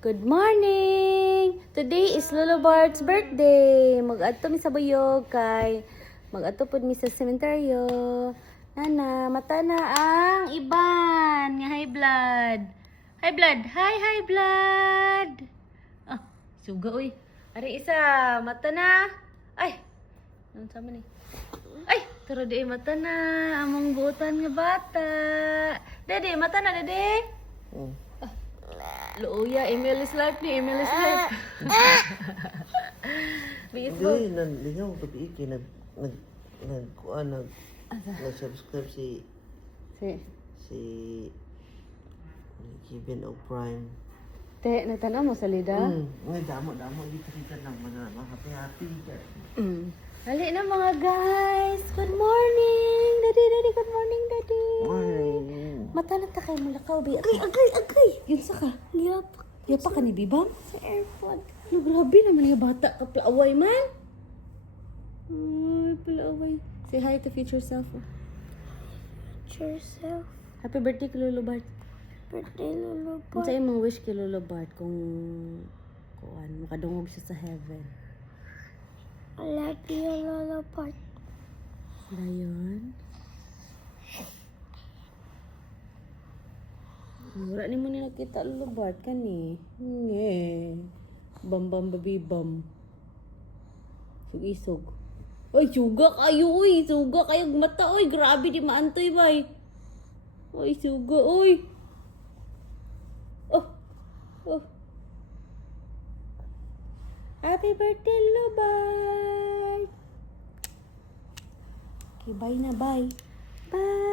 Good morning! Today is Lolo Bart's birthday. Mag-adto mi sa buyog kay mag-adto pud mi sa sementeryo. Nana, mata na ang iban nga high blood. High blood. Hi, high blood. Ah, suga oy. Ari isa, mata na. Ay. Ano sama ni? Ay, tara di mata na among buotan nga bata. Dede, mata na dede. Luya, Emily's life ni Emily's life. Hindi, nanlingaw pati iki nag-subscribe si Kevin O'Brien. Te, nagtanaw mo sa lida? Mga damo dito kita ng mga happy ka. Hali na mga guys. Good morning. Daddy, good morning, daddy. Morning. Mata na ta kay mulakaw, bi. Agay. Yun sa ka. Liapa ka ni Bibam? Sa airpod. Ano, grabe naman yung bata ka. Plaaway man. Ay, plaaway. Say hi to future self. Future self. Happy birthday kay Lolo Bart. Birthday, Lolo Kung sa'yo mong wish kay Lolo Bart kung makadungog siya sa heaven. I love you, Lolo Bart. Dayon. Mura ni mo ni nakita Lolo Bart ka ni. Bam babibam. Isog. Ay, suga kayo, uy. Suga kayo mata, uy. Grabe, di maantoy, bay. Uy, suga, uy. Oh. Happy birthday, Lolo Bart. Okay, bye na, bye. Bye.